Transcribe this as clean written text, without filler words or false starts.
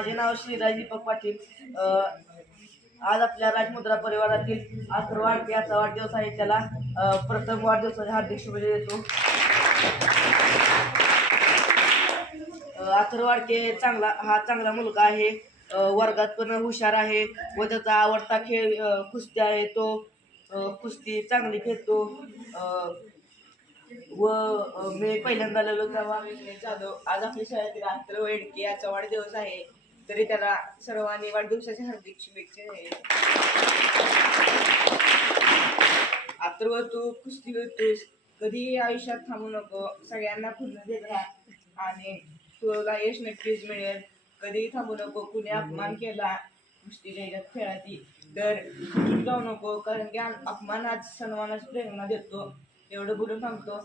माझे नाव श्रीराज दीपक पाटील. आज आपल्या राजमुद्रा परिवारातील अथर्व याचा वाढदिवस आहे. त्याला प्रथम वाढदिवसाच्या हार्दिक शुभेच्छा देतो. अथर्व चांगला मुलगा आहे. वर्गात पण हुशार आहे व त्याचा आवडता खेळ कुस्ती आहे. तो कुस्ती चांगली खेळतो. व मी पहिल्यांदा आलेलो तेव्हा मी जाधव. आज आपल्या शाळेतील अथर्व येडके याचा वाढदिवस आहे, तरी त्याला सर्वांनी वाढदिवसाच्या हार्दिक शुभेच्छा आहे. अथर्व, तू कुस्ती खेळतोस, कधी आयुष्यात थांबू नको, सगळ्यांना खुन्नस देत राहा आणि तुला यश नक्कीच मिळेल. कधीही थांबू नको. कुणी अपमान केला कुस्तीच्या खेळाची तर चूक जाऊ नको, कारण की अपमान आज सन्मानाची प्रेरणा देतो. एवढं बोलून थांबतो.